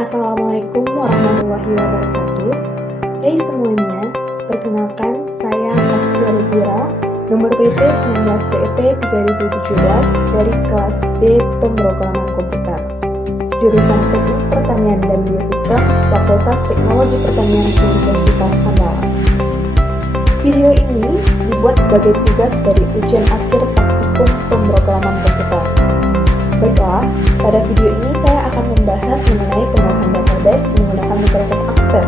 Assalamualaikum warahmatullahi wabarakatuh. Hai semuanya, perkenalkan saya Safia Rubira, nomor PP 19DEP 3017 dari kelas B Pemrograman Komputer, jurusan Teknik Pertanian dan Biosistem, Fakultas Teknologi Pertanian Universitas Andalas. Video ini dibuat sebagai tugas dari ujian akhir praktikum pemrograman komputer. Baiklah, pada video ini saya akan membahas mengenai pengolahan database menggunakan Microsoft Access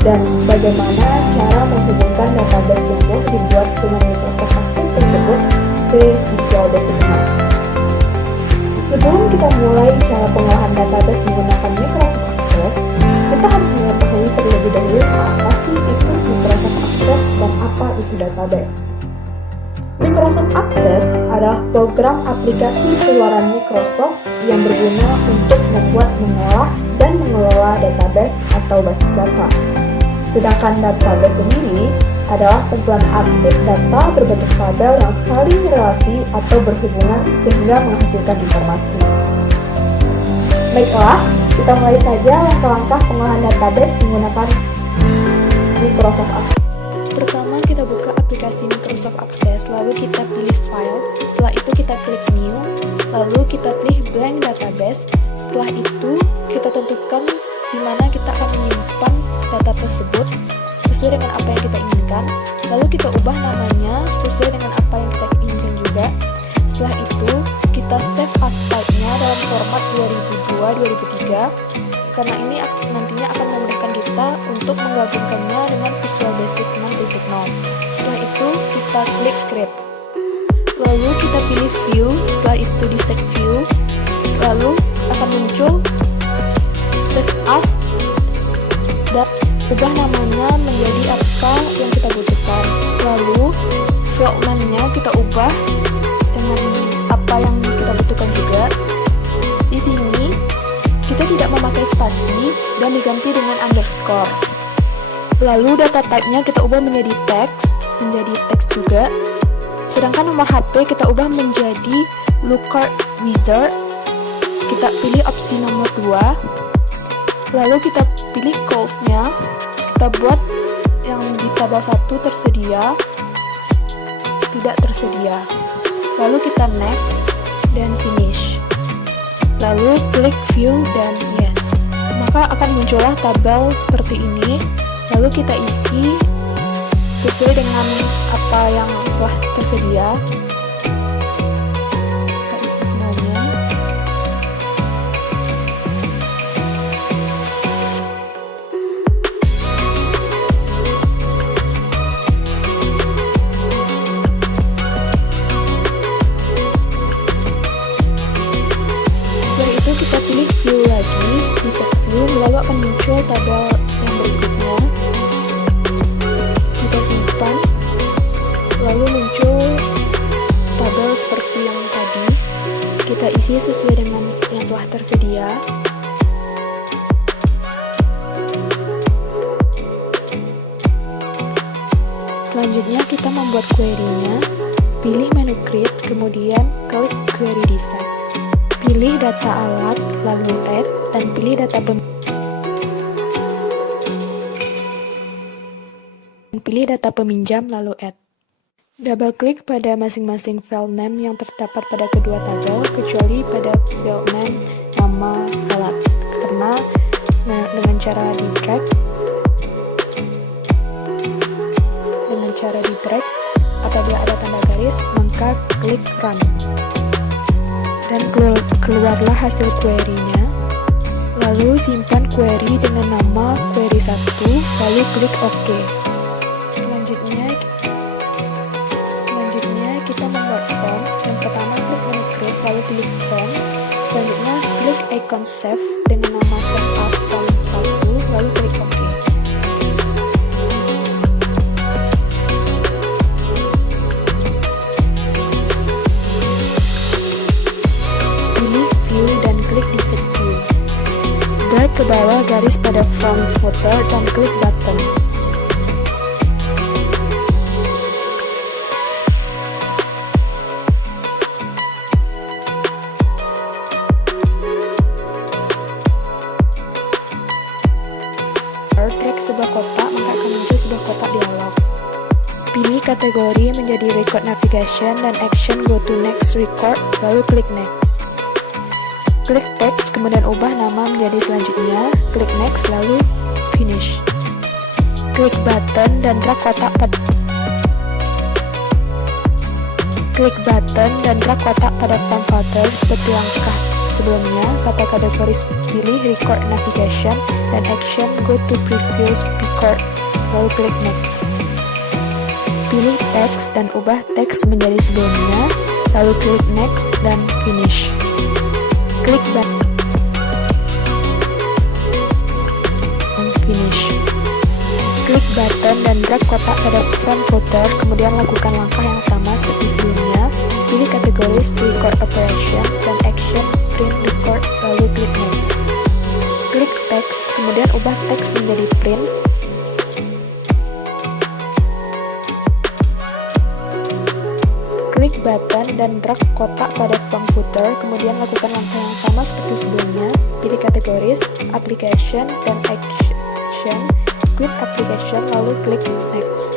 dan bagaimana cara menghubungkan database yang dibuat dengan Microsoft Access tersebut ke Visual Basic Command. Sebelum kita mulai cara pengolahan database menggunakan Microsoft Access, kita harus mengetahui terlebih dahulu apa sih itu Microsoft Access dan apa itu database. Microsoft Access adalah program aplikasi keluaran Microsoft yang berguna untuk membuat, mengolah, dan mengelola database atau basis data. Sedangkan database sendiri adalah kumpulan arsip data berbentuk tabel yang saling relasi atau berhubungan sehingga menghasilkan informasi. Baiklah, kita mulai saja langkah-langkah pengolahan database menggunakan Microsoft Access. Pertama, kita buka aplikasi Microsoft Access, lalu kita pilih File, setelah itu kita klik New, lalu kita pilih Blank Database. Setelah itu, kita tentukan di mana kita akan menyimpan data tersebut sesuai dengan apa yang kita inginkan, lalu kita ubah namanya sesuai dengan apa yang kita inginkan juga. Setelah itu, kita save as type-nya dalam format 2002-2003, karena ini nantinya akan memudahkan kita untuk menggabungkannya dengan Visual Basic 6.0. Setelah itu, kita klik Create. Lalu kita pilih View, setelah itu di Save View, lalu akan muncul Save As, dan ubah namanya menjadi apa yang kita butuhkan. Lalu, file name-nya kita ubah dengan apa yang kita butuhkan juga. Di sini, kita tidak memakai spasi dan diganti dengan underscore. Lalu data type-nya kita ubah menjadi teks juga. Sedangkan nomor HP kita ubah menjadi Looker Wizard. Kita pilih opsi nomor 2. Lalu kita pilih calls-nya. Kita buat yang di tabel 1 tersedia, tidak tersedia. Lalu kita next dan finish. Lalu klik view dan yes, maka akan muncullah tabel seperti ini. Lalu kita isi sesuai dengan apa yang telah tersedia. Kita isi semuanya. Kita pilih view lagi, di save view, lalu akan muncul tabel yang berikutnya. Kita simpan, lalu muncul tabel seperti yang tadi. Kita isi sesuai dengan yang telah tersedia. Selanjutnya kita membuat query-nya, pilih menu create, kemudian klik query design. Pilih data alat, lalu add, dan pilih data peminjam, lalu add. Double klik pada masing-masing file name yang terdapat pada kedua tabel, kecuali pada file name nama alat, karena dengan cara di drag, apabila ada tanda garis, maka klik run. Dan keluarlah hasil query-nya. Lalu simpan query dengan nama query 1, lalu klik OK. Selanjutnya kita membuat form. Yang pertama klik menu create, lalu pilih form. Selanjutnya klik icon save dengan nama save as form 1, lalu klik OK. Drag ke bawah garis pada front footer dan klik button. kategori menjadi record navigation dan action go to next record, lalu klik next. Klik text, kemudian ubah nama menjadi selanjutnya, klik next, lalu finish. Klik button dan drag kotak pada front footer seperti langkah sebelumnya. Pada kategori pilih record navigation dan action go to previous record, lalu klik next. Pilih teks dan ubah teks menjadi sebelumnya, lalu klik next dan finish. Klik button finish. Klik button dan drag kotak pada front footer, kemudian lakukan langkah yang sama seperti sebelumnya. Pilih kategori record operation dan action print record, lalu klik next. Klik teks, kemudian ubah teks menjadi print. Klik button dan drag kotak pada front footer, kemudian lakukan langkah yang sama seperti sebelumnya. Pilih kategori application dan action, quit application, lalu klik next.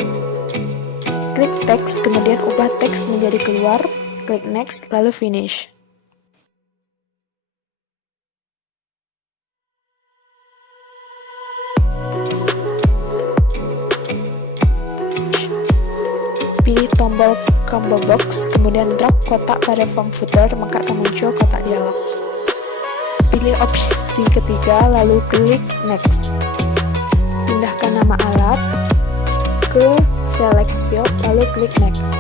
Klik teks, kemudian ubah teks menjadi keluar, klik next, lalu finish. Pilih tombol combo box, kemudian drag kotak pada front footer, maka akan muncul kotak dialog. Pilih opsi ketiga, lalu klik next. Pindahkan nama alat ke select field, lalu klik next.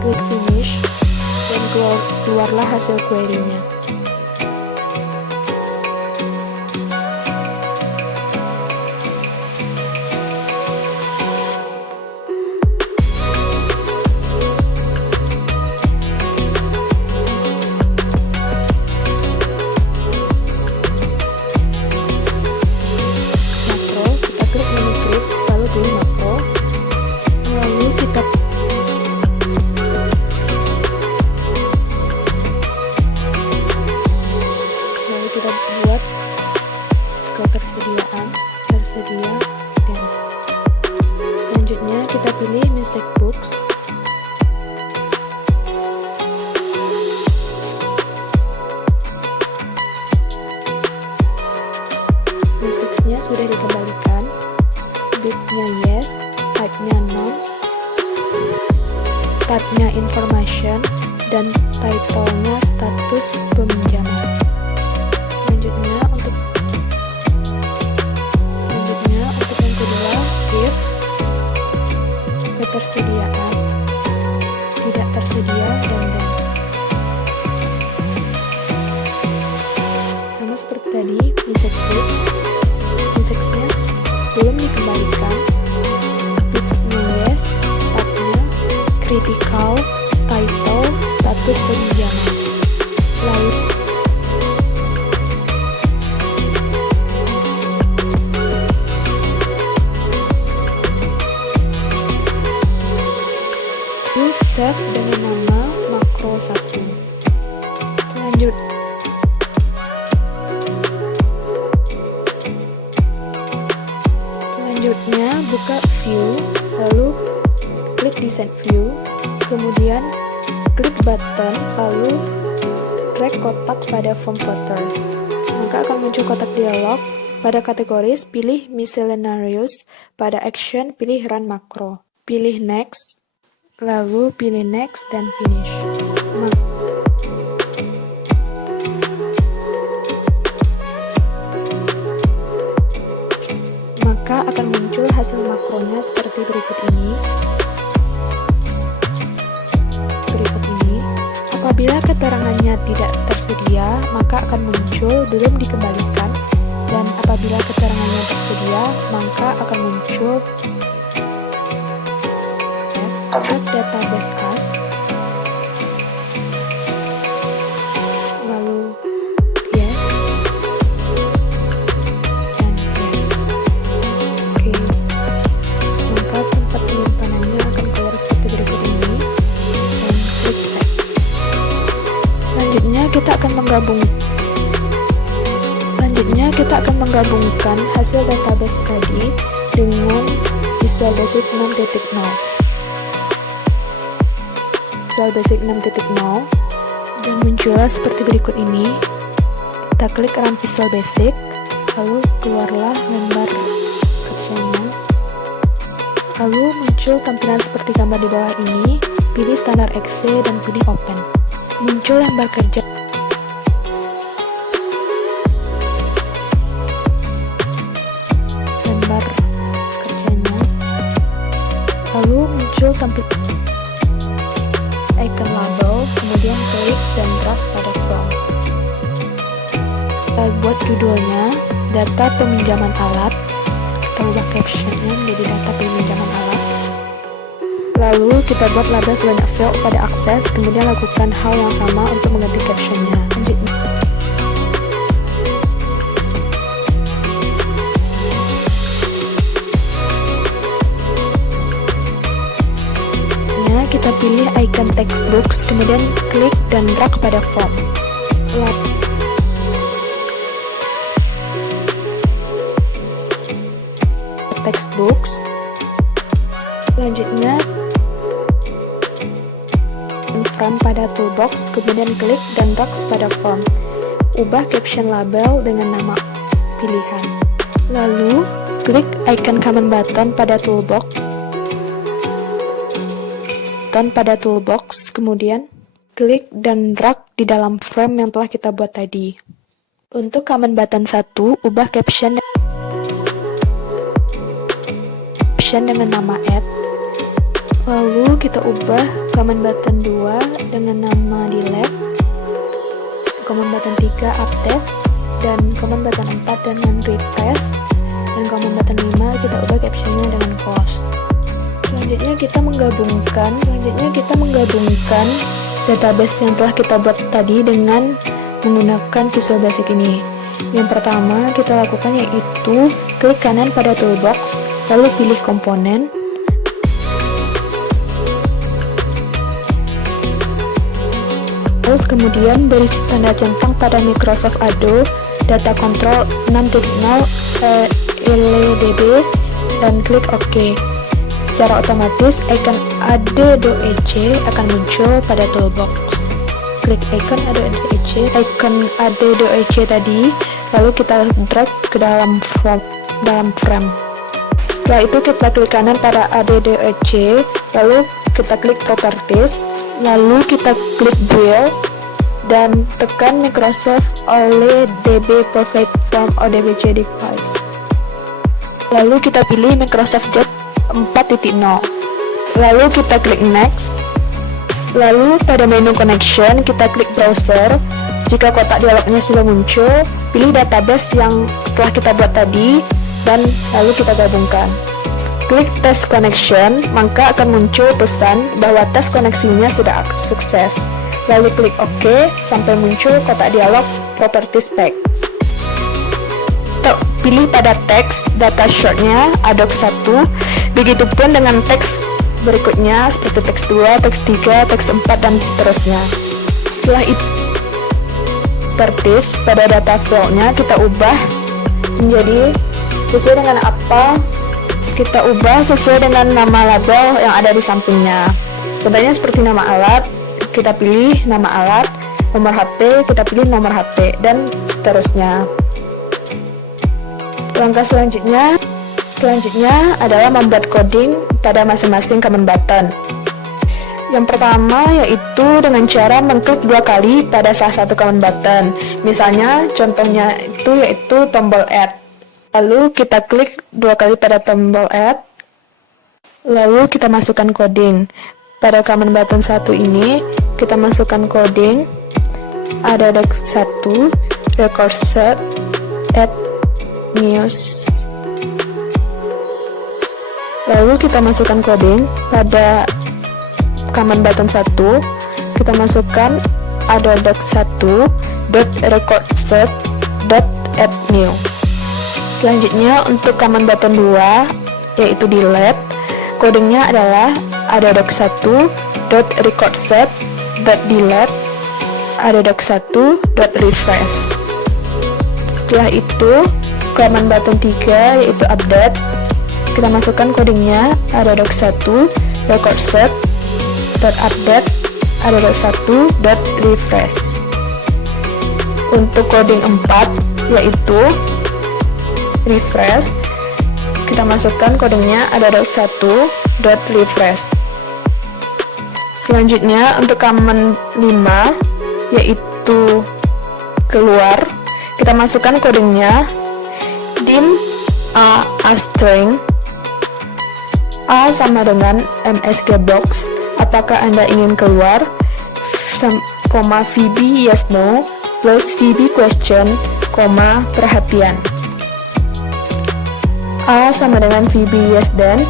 Klik finish, dan keluarlah hasil query-nya. Tersedia dan selanjutnya kita pilih mistake box. Message-nya sudah dikembalikan, date-nya yes, type-nya no, tab-nya information, dan title-nya status peminjaman. Selanjutnya untuk yang kedua, if ketersediaan, tidak tersedia, dan sama seperti tadi, message box, message-nya belum dikembalikan, bit-nya yes, tab-nya critical, title, status peminjaman. Lalu save dengan nama makro 1. Selanjutnya buka view, lalu klik design view, kemudian klik button, lalu drag kotak pada form footer. Maka akan muncul kotak dialog. Pada kategoris pilih miscellaneous, pada action pilih run makro. Pilih next, lalu pilih next dan finish. Maka akan muncul hasil makronya seperti berikut ini. Apabila keterangannya tidak tersedia, maka akan muncul belum dikembalikan, dan apabila keterangannya tersedia, maka akan muncul Save database as, lalu yes dan yes. Oke, maka tempat penyimpanannya akan keluar seperti berikut ini, dan klik save. Selanjutnya kita akan menggabungkan hasil database tadi dengan Visual Basic 6.0. Visual Basic 6.0 dan muncullah seperti berikut ini. Kita klik Run Visual Basic, lalu keluarlah lembar kerjanya. Lalu muncul tampilan seperti gambar di bawah ini. Pilih standar exe dan pilih open. Muncul lembar kerja. Lembar kerjanya. Lalu muncul tampilan icon label, kemudian klik dan drag pada front. Kita buat judulnya data peminjaman alat. Kita ubah captionnya menjadi data peminjaman alat. Lalu kita buat label sebanyak field pada akses, kemudian lakukan hal yang sama untuk mengganti captionnya. Selanjutnya kita pilih icon textbooks, kemudian klik dan drag pada form. Textbooks. Selanjutnya frame pada toolbox, kemudian klik dan drag pada form. Ubah caption label dengan nama pilihan. Lalu klik icon command button pada toolbox, kemudian klik dan drag di dalam frame yang telah kita buat tadi. Untuk command button 1, ubah caption dengan nama add. Lalu kita ubah command button 2 dengan nama delete, command button 3 update, dan command button 4 dengan refresh, dan command button 5 kita ubah captionnya dengan close. Selanjutnya kita menggabungkan database yang telah kita buat tadi dengan menggunakan Visual Basic ini. Yang pertama kita lakukan yaitu klik kanan pada toolbox, lalu pilih komponen, lalu kemudian beri tanda centang pada Microsoft Adobe Data Control 6.0 LDB dan klik OK. Secara otomatis icon AD.ec akan muncul pada toolbox. Klik icon AD.ec tadi, lalu kita drag ke dalam frame. Setelah itu kita klik kanan pada AD.ec, lalu kita klik Properties, lalu kita klik Build dan tekan Microsoft OLEDB Provide from ODBC Device. Lalu kita pilih Microsoft Jet 4.0. Lalu kita klik Next. Lalu pada menu Connection kita klik Browser. Jika kotak dialognya sudah muncul, pilih database yang telah kita buat tadi dan lalu kita gabungkan. Klik Test Connection, maka akan muncul pesan bahwa tes koneksinya sudah sukses. Lalu klik OK sampai muncul kotak dialog Properties Pack. Pilih pada teks data shortnya ADOC 1, begitupun dengan teks berikutnya seperti teks 2, teks 3, teks 4, dan seterusnya. Setelah itu properties pada data fieldnya kita ubah menjadi sesuai dengan apa, kita ubah sesuai dengan nama label yang ada di sampingnya. Contohnya seperti nama alat, kita pilih nama alat, nomor HP, kita pilih nomor HP, dan seterusnya. Langkah selanjutnya adalah membuat coding pada masing-masing command button. Yang pertama yaitu dengan cara mengklik 2 kali pada salah satu command button. Misalnya contohnya itu yaitu tombol add. Lalu kita klik 2 kali pada tombol add. Lalu kita masukkan coding. Pada command button 1 ini kita masukkan coding ada 1 record set add news. Lalu kita masukkan coding pada command button 1, kita masukkan add.1.recordset.add_new. Selanjutnya untuk command button 2 yaitu delete, codingnya adalah add.1.recordset.delete add.1.refresh. Setelah itu command button 3 yaitu update, kita masukkan codingnya add.1.recordset.update ada.1.refresh. Untuk coding 4 yaitu refresh, kita masukkan codingnya ada.1.refresh. Selanjutnya untuk command 5 yaitu keluar, kita masukkan codingnya dim a string. A sama dengan MSG box, apakah Anda ingin keluar, VB yes no, plus VB question, perhatian. A sama dengan VB yes then,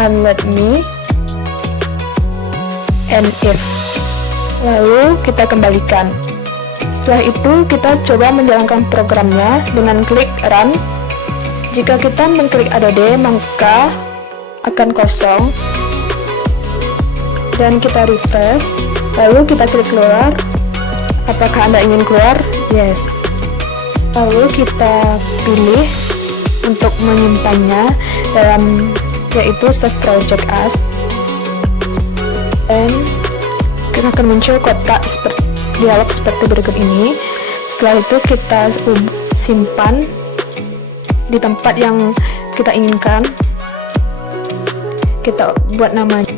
and let me, and if. Lalu kita kembalikan. Setelah itu kita coba menjalankan programnya dengan klik run. Jika kita mengklik add, maka akan kosong, dan kita refresh. Lalu kita klik keluar. Apakah Anda ingin keluar? Yes. Lalu kita pilih untuk menyimpannya dalam, yaitu save project as, dan kita akan muncul kotak dialog seperti berikut ini. Setelah itu kita simpan di tempat yang kita inginkan. Kita buat namanya